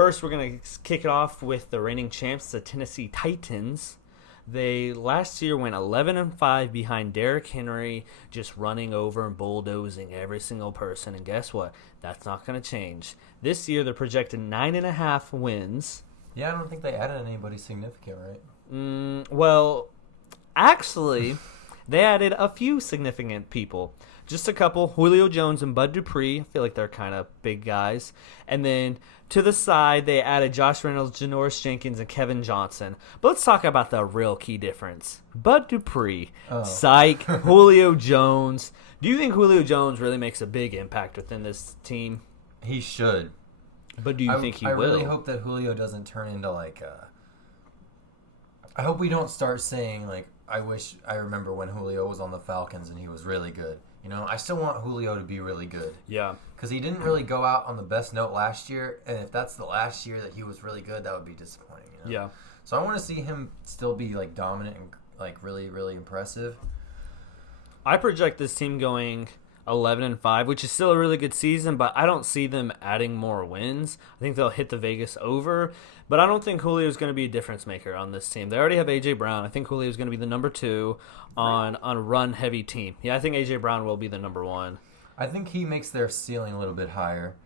first, we're going to kick it off with the reigning champs, the Tennessee Titans. They last year went 11-5 behind Derrick Henry, just running over and bulldozing every single person. And guess what? That's not going to change. This year, they're projected 9.5 wins. Yeah, I don't think they added anybody significant, right? Well, actually, they added a few significant people. Just a couple, Julio Jones and Bud Dupree. I feel like they're kind of big guys. And then to the side, they added Josh Reynolds, Janoris Jenkins, and Kevin Johnson. But let's talk about the real key difference. Bud Dupree, psych, Julio Jones. Do you think Julio Jones really makes a big impact within this team? He should. But do you think he will? I really hope that Julio doesn't turn into like a... I hope we don't start saying like, I remember when Julio was on the Falcons and he was really good. You know, I still want Julio to be really good. Yeah. Because he didn't really go out on the best note last year, and if that's the last year that he was really good, that would be disappointing. You know? Yeah. So I want to see him still be like dominant and like really, really impressive. I project this team going 11-5, which is still a really good season, but I don't see them adding more wins. I think they'll hit the Vegas over, but I don't think Julio is going to be a difference maker on this team. They already have A.J. Brown. I think Julio is going to be the number 2 on a run-heavy team. Yeah, I think A.J. Brown will be the number 1. I think he makes their ceiling a little bit higher.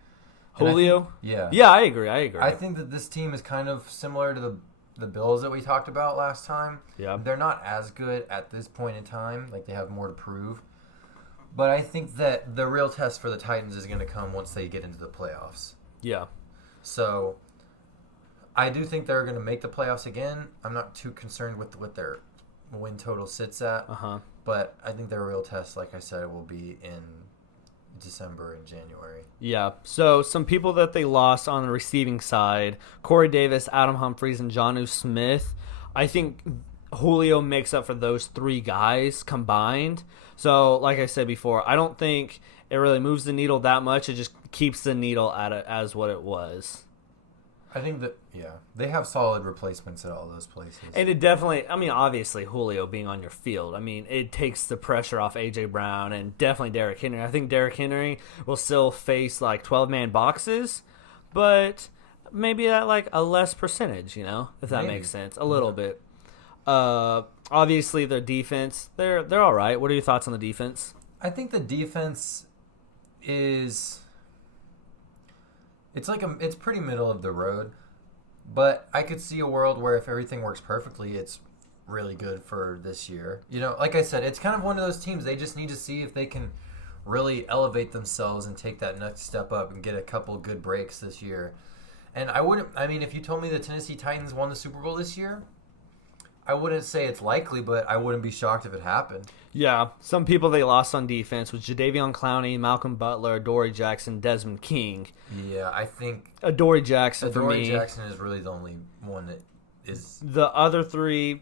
Julio? Yeah. Yeah, I agree. I think that this team is kind of similar to the Bills that we talked about last time. Yeah. They're not as good at this point in time. Like, they have more to prove. But I think that the real test for the Titans is going to come once they get into the playoffs. Yeah. So, I do think they're going to make the playoffs again. I'm not too concerned with what their win total sits at. But I think their real test, like I said, will be in December and January. Yeah. So, some people that they lost on the receiving side, Corey Davis, Adam Humphries, and Jonnu Smith. I think Julio makes up for those 3 guys combined. So, like I said before, I don't think it really moves the needle that much. It just keeps the needle at it as what it was. I think that, yeah, they have solid replacements at all those places. And it definitely, I mean, obviously, Julio being on your field, I mean, it takes the pressure off A.J. Brown and definitely Derrick Henry. I think Derrick Henry will still face, like, 12-man boxes, but maybe at, like, a less percentage, you know, if that makes sense, a little bit. Obviously, their defense, they're all right. What are your thoughts on the defense? I think the defense is... It's pretty middle of the road, but I could see a world where if everything works perfectly, it's really good for this year. You know, like I said, it's kind of one of those teams. They just need to see if they can really elevate themselves and take that next step up and get a couple good breaks this year. And if you told me the Tennessee Titans won the Super Bowl this year, I wouldn't say it's likely, but I wouldn't be shocked if it happened. Yeah, some people they lost on defense was Jadeveon Clowney, Malcolm Butler, Adoree Jackson, Desmond King. Yeah, I think Adoree Jackson for me. Adoree Jackson is really the only one that is... The other 3,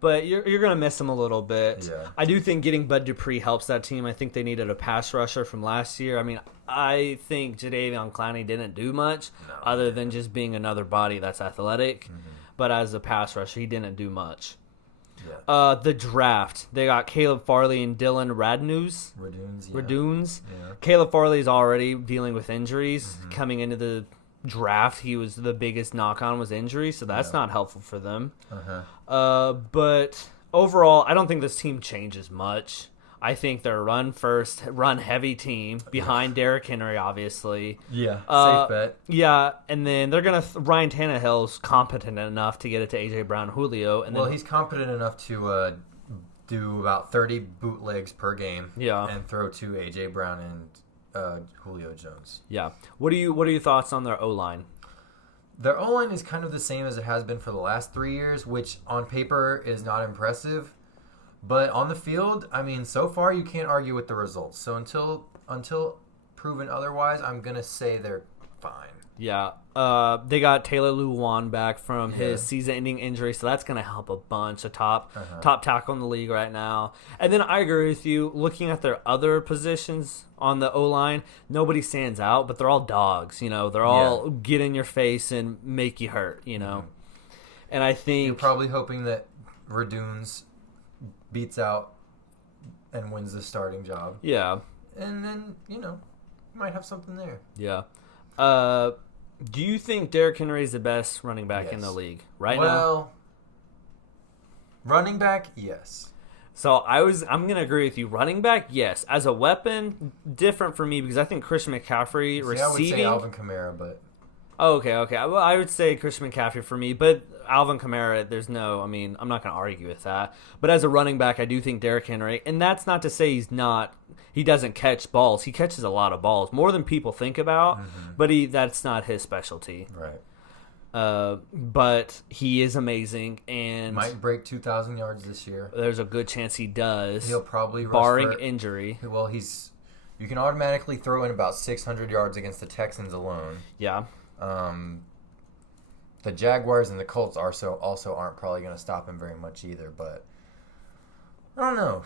but you're going to miss them a little bit. Yeah. I do think getting Bud Dupree helps that team. I think they needed a pass rusher from last year. I mean, I think Jadeveon Clowney didn't do much other than just being another body that's athletic. Mm-hmm. But as a pass rusher, he didn't do much. Yeah. The draft, they got Caleb Farley and Dylan Radunes. Yeah. Caleb Farley is already dealing with injuries. Coming into the draft, he was the biggest knock-on was injury, so that's not helpful for them. But overall, I don't think this team changes much. I think they're a run-first, run-heavy team behind Derrick Henry, obviously. Yeah, safe bet. Yeah, and then they're going to – Ryan Tannehill's competent enough to get it to A.J. Brown, Julio. And he's competent enough to do about 30 bootlegs per game and throw to A.J. Brown and Julio Jones. Yeah. What are your thoughts on their O-line? Their O-line is kind of the same as it has been for the last 3 years, which on paper is not impressive. But on the field, I mean, so far you can't argue with the results. So until proven otherwise, I'm going to say they're fine. Yeah. They got Taylor Lewan back from his season-ending injury, so that's going to help a bunch. A top tackle in the league right now. And then I agree with you. Looking at their other positions on the O-line, nobody stands out, but they're all dogs. You know, they're all get in your face and make you hurt, you know. And I think... You're probably hoping that Radunes beats out and wins the starting job. Yeah. And then, you know, you might have something there. Yeah. Do you think Derrick Henry is the best running back in the league right now? Well, running back, yes. So I'm gonna agree with you. Running back, yes. As a weapon, different for me because I think Christian McCaffrey See, receiving. I would say Alvin Kamara, but Oh, okay. Well, I would say Christian McCaffrey for me, but Alvin Kamara, there's no. I mean, I'm not gonna argue with that. But as a running back, I do think Derrick Henry, and that's not to say he's not. He doesn't catch balls. He catches a lot of balls, more than people think about. But that's not his specialty. right. But he is amazing, and Might break 2,000 yards this year. there's a good chance he does. He'll probably rush barring for, injury. Well, you can automatically throw in about 600 yards against the Texans alone. Yeah. The Jaguars and the Colts also aren't probably going to stop him very much either, but I don't know.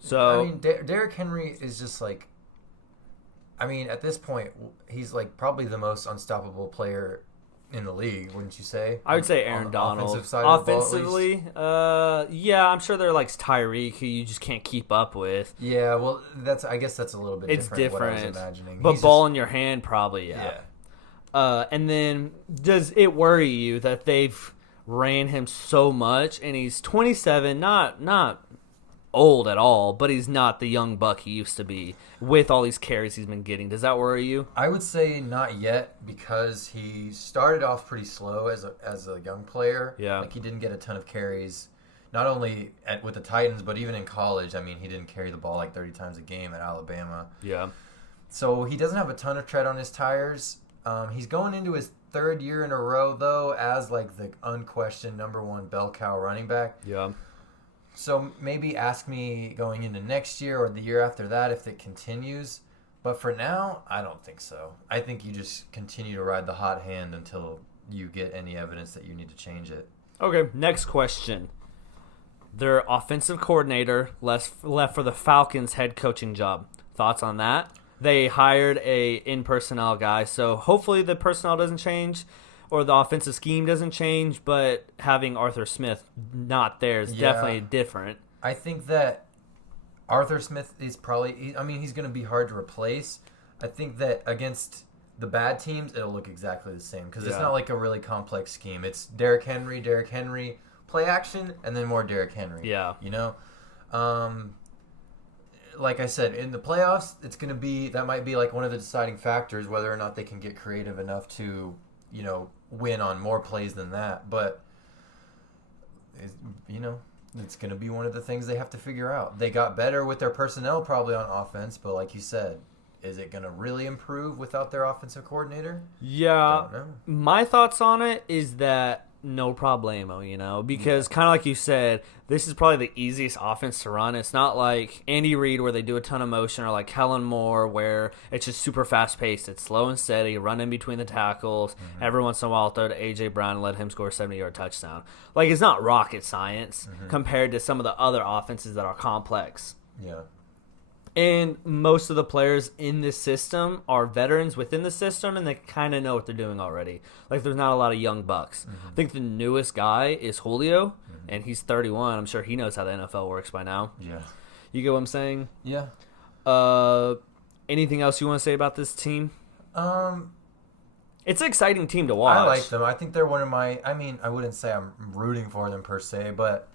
So I mean, Derrick Henry is just like, I mean, at this point, he's like probably the most unstoppable player in the league, wouldn't you say? I would say Aaron On the Donald. offensive side of the ball, at least? Offensively, yeah, I'm sure they're like Tyreek, who you just can't keep up with. Yeah, well, I guess that's a little bit It's different. What I was different, imagining. but He's ball just- in your hand, probably, yeah. yeah. And then, does it worry you that they've ran him so much, and he's 27, not old at all, but he's not the young buck he used to be with all these carries he's been getting. Does that worry you? I would say not yet because he started off pretty slow as a young player. Yeah. Like he didn't get a ton of carries, not only with the Titans, but even in college. I mean, he didn't carry the ball like 30 times a game at Alabama. Yeah. So he doesn't have a ton of tread on his tires. He's going into his third year in a row, though, as like the unquestioned number one bell cow running back. Yeah. So maybe ask me going into next year or the year after that if it continues. But for now, I don't think so. I think you just continue to ride the hot hand until you get any evidence that you need to change it. Okay, next question. Their offensive coordinator left for the Falcons head coaching job. Thoughts on that? They hired a in-personnel guy, so hopefully the personnel doesn't change or the offensive scheme doesn't change, but having Arthur Smith not there is definitely different. I think that Arthur Smith is probably, he's going to be hard to replace. I think that against the bad teams, it'll look exactly the same because it's not like a really complex scheme. It's Derrick Henry, play action, and then more Derrick Henry. Yeah. You know? Like I said, in the playoffs, that might be like one of the deciding factors whether or not they can get creative enough to, win on more plays than that. But, it's going to be one of the things they have to figure out. They got better with their personnel probably on offense, but like you said, is it going to really improve without their offensive coordinator? Yeah. Don't know. My thoughts on it is that no problemo, because kind of like you said, this is probably the easiest offense to run. It's not like Andy Reid where they do a ton of motion or like Kellen Moore where it's just super fast paced. It's slow and steady, run in between the tackles. Every once in a while, throw to A.J. Brown and let him score a 70-yard touchdown. Like, it's not rocket science compared to some of the other offenses that are complex. Yeah. And most of the players in this system are veterans within the system, and they kind of know what they're doing already. Like, there's not a lot of young bucks. I think the newest guy is Julio, and he's 31. I'm sure he knows how the NFL works by now. Yeah. You get what I'm saying? Yeah. Anything else you want to say about this team? Um, It's an exciting team to watch. I like them. I think they're one of my. I wouldn't say I'm rooting for them per se, but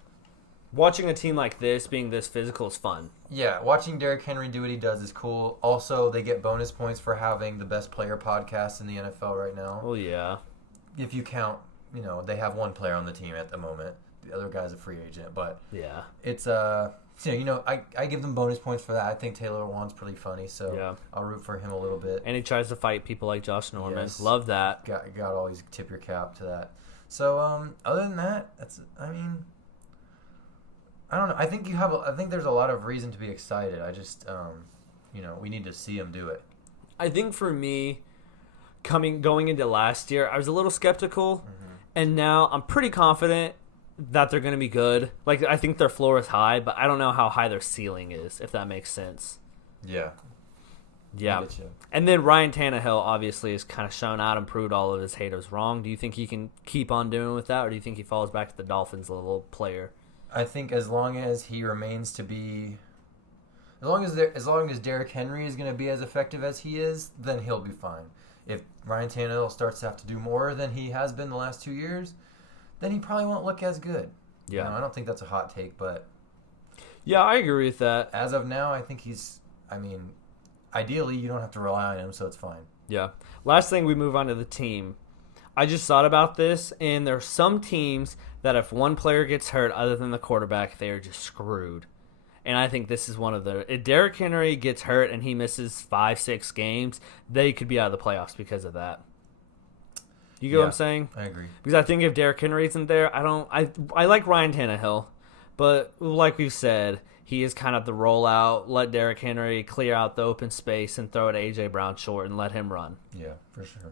Watching a team like this being this physical is fun. yeah, watching Derrick Henry do what he does is cool. Also, they get bonus points for having the best player podcast in the NFL right now. Oh, yeah. If you count, they have one player on the team at the moment. The other guy's a free agent, but Yeah. it's I give them bonus points for that. I think Taylor Lewan's pretty funny, so Yeah. I'll root for him a little bit. And he tries to fight people like Josh Norman. Yes. Love that. Got to always tip your cap to that. So other than that, I don't know. I think there's a lot of reason to be excited. I just we need to see him do it. I think for me, going into last year, I was a little skeptical, and now I'm pretty confident that they're going to be good. Like, I think their floor is high, but I don't know how high their ceiling is, if that makes sense. Yeah. Yeah. I get you. And then Ryan Tannehill obviously has kind of shown out and proved all of his haters wrong. Do you think he can keep on doing with that, or do you think he falls back to the Dolphins level player? I think as long as he remains to be, as long as Derrick Henry is going to be as effective as he is, then he'll be fine. if Ryan Tannehill starts to have to do more than he has been the last 2 years, then he probably won't look as good. Yeah. I don't think that's a hot take, but Yeah, I agree with that. as of now, I think ideally you don't have to rely on him, so it's fine. Yeah. Last thing, we move on to the team. I just thought about this, and there are some teams that if one player gets hurt other than the quarterback, they are just screwed. And I think this is one of the... If Derrick Henry gets hurt and he misses 5-6 games, they could be out of the playoffs because of that. You get what I'm saying? I agree. Because I think if Derrick Henry isn't there, I like Ryan Tannehill, but like we've said, he is kind of the rollout. Let Derrick Henry clear out the open space and throw it to A.J. Brown short and let him run. Yeah, for sure.